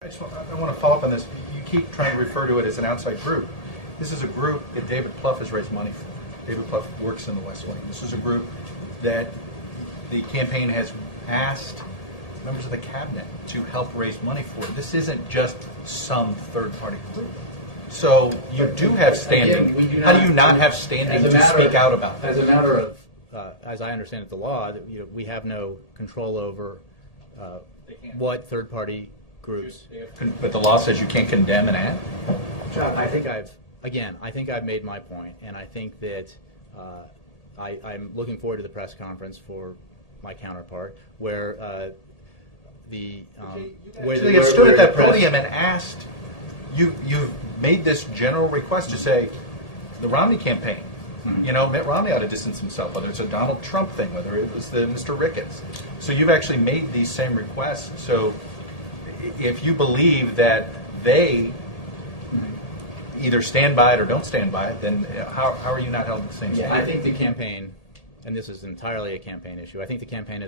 I want to follow up on this. You keep trying to refer to it as an outside group. This is a group that David Plouffe has raised money for. David Plouffe works in the West Wing. This is a group that the campaign has asked members of the cabinet to help raise money for. This isn't just some third-party group. So you do have standing. Again, how do you not have standing to speak out about this? As a matter of, as I understand it, the law, that we have no control over what third-party groups. But the law says you can't condemn an ad? John, I think I've made my point, and I think that I'm looking forward to the press conference for my counterpart, where you stood at that podium and asked. You've made this general request to say the Romney campaign. You know, Mitt Romney ought to distance himself, whether it's a Donald Trump thing, whether it was the Mr. Ricketts. So you've actually made these same requests. So if you believe that they either stand by it or don't stand by it, then how are you not held to the same standard? I think the campaign, and this is entirely a campaign issue, I think the campaign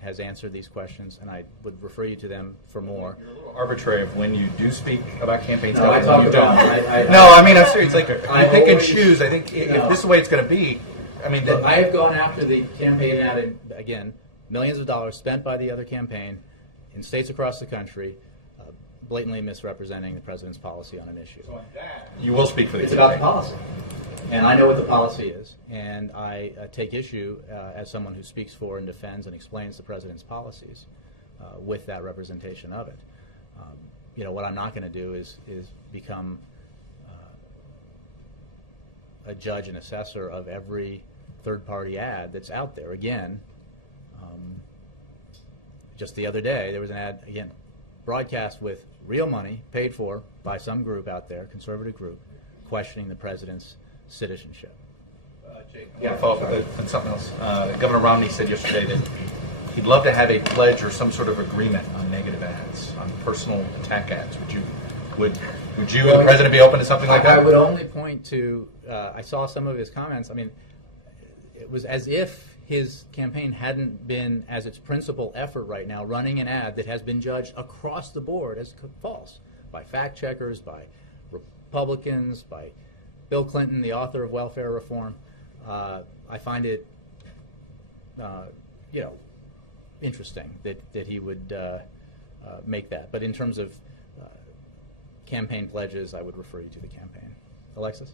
has answered these questions, and I would refer you to them for more. You're a little arbitrary of when you do speak about campaigns. No, I talk about I'm serious. Like, you pick and choose. I think if this is the way it's going to be, I mean, look, I have gone after the campaign ad, and again, millions of dollars spent by the other campaign in states across the country, blatantly misrepresenting the president's policy on an issue. So on that, you will speak for the It's about the policy. And I know what the policy is, and I take issue as someone who speaks for and defends and explains the president's policies with that representation of it. What I'm not going to do is become a judge and assessor of every third-party ad that's out there. Again, just the other day, there was an ad, again, broadcast with real money paid for by some group out there, conservative group, questioning the president's citizenship. Jake, I want to follow up on something else. Governor Romney said yesterday that he'd love to have a pledge or some sort of agreement on negative ads, on personal attack ads. Would you and the president be open to something like that? I would only point to, I saw some of his comments. I mean, it was as if his campaign hadn't been, as its principal effort right now, running an ad that has been judged across the board as false by fact checkers, by Republicans, by Bill Clinton, the author of welfare reform. I find it, interesting that he would make that. But in terms of campaign pledges, I would refer you to the campaign. Alexis?